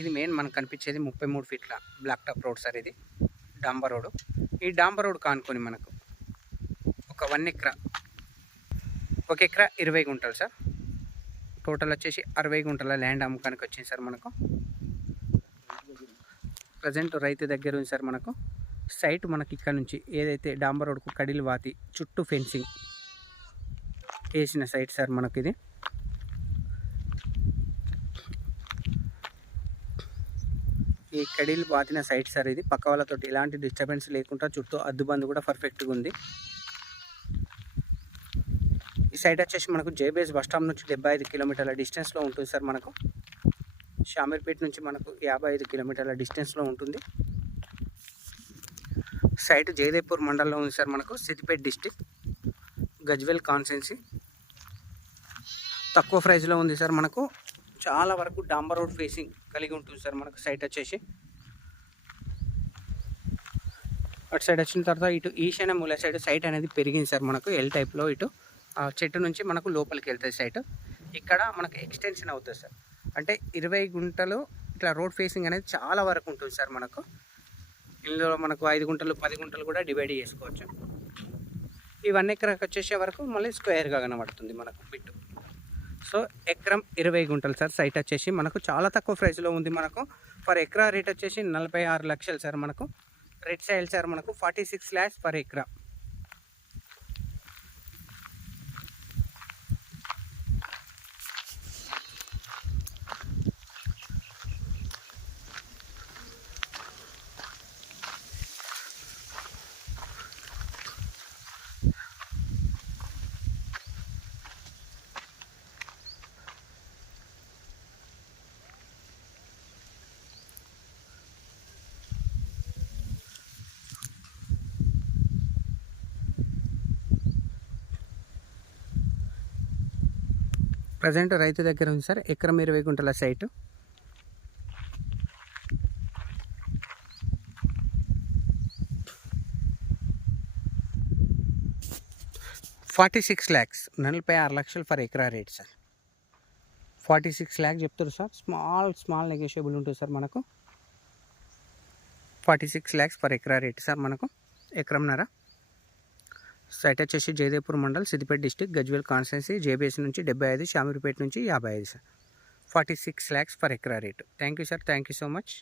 ఇది మెయిన్ మనకు కనిపించేది 33 ఫీట్ల బ్లాక్ టాప్ రోడ్ సార్. ఇది డాంబర్ రోడ్. ఈ డాంబర్ రోడ్ కానుకొని మనకు ఒక 1 ఎకరా, 1 ఎకరా 20 గుంటలు సార్. టోటల్ వచ్చేసి 60 గుంటల ల్యాండ్ అమ్మకానికి వచ్చింది సార్ మనకు. ప్రజెంట్ రైతు దగ్గర ఉంది సార్ మనకు. సైట్ మనకి ఇక్కడ నుంచి ఏదైతే డాంబర్ రోడ్కు కడిలు వాతి చుట్టూ ఫెన్సింగ్ వేసిన సైట్ సార్ మనకు. ఇది ఈ కడిలు వాతిన సైట్ సార్. ఇది పక్క వాళ్ళతో ఎలాంటి డిస్టర్బెన్స్ లేకుండా చుట్టూ అద్దుబందు కూడా పర్ఫెక్ట్గా ఉంది. ఈ సైట్ వచ్చేసి మనకు జేబీఎస్ బస్ స్టాప్ నుంచి 75 కిలోమీటర్ల డిస్టెన్స్లో ఉంటుంది సార్ మనకు. షామీర్పేట నుంచి మనకు 55 కిలోమీటర్ల డిస్టెన్స్లో ఉంటుంది. సైట్ జయదేపూర్ మండలంలో ఉంది సార్ మనకు. Siddipet district, Gajwel constituency. తక్కువ ప్రైస్లో ఉంది సార్ మనకు. చాలా వరకు డాంబర్ రోడ్ ఫేసింగ్ కలిగి ఉంటుంది సార్ మనకు సైట్ వచ్చేసి. అటు సైడ్ వచ్చిన తర్వాత ఇటు ఈశాన్య మూల సైడ్ సైట్ అనేది పెరిగింది సార్ మనకు. ఎల్ టైప్లో ఇటు చెట్టు నుంచి మనకు లోపలికి వెళ్తుంది సైట్. ఇక్కడ మనకు ఎక్స్టెన్షన్ అవుతుంది సార్. అంటే 20 గుంటలు ఇట్లా రోడ్ ఫేసింగ్ అనేది చాలా వరకు ఉంటుంది సార్ మనకు. ఇందులో మనకు 5 గుంటలు 10 గుంటలు కూడా డివైడ్ చేసుకోవచ్చు. ఈ 1 ఎకరాకి వచ్చేసే వరకు మళ్ళీ స్క్వేర్గా కనబడుతుంది మనకు బిట్టు. సో ఎకరం 20 గుంటలు సార్. సైట్ వచ్చేసి మనకు చాలా తక్కువ ప్రైస్లో ఉంది మనకు. పర్ ఎకరా రేట్ వచ్చేసి 46 లక్షలు సార్ మనకు. రెడ్ సైల్ సార్ మనకు 46 lakhs పర్ ఎకరా. ప్రజెంట్ రైతు దగ్గర ఉంది సార్ ఎకరం 20 గుంటల సైటు. 46 lakhs, 46 లక్షలు ఫర్ ఎకరా రేట్ సార్. 46 lakhs చెప్తారు సార్. స్మాల్ నెగోషియబుల్ ఉంటుంది సార్ మనకు. 46 lakhs ఫర్ ఎకరా రేట్ సార్ మనకు. ఎకరంన్నర. సైట్ వచ్చేసి Jayadepur mandal, Siddipet district, Gajwel constituency. JBS నుంచి 75, షామీర్పేట నుంచి 55 సార్. 46 lakhs ఫర్ ఎకరా rate. Thank you sir. Thank you so much.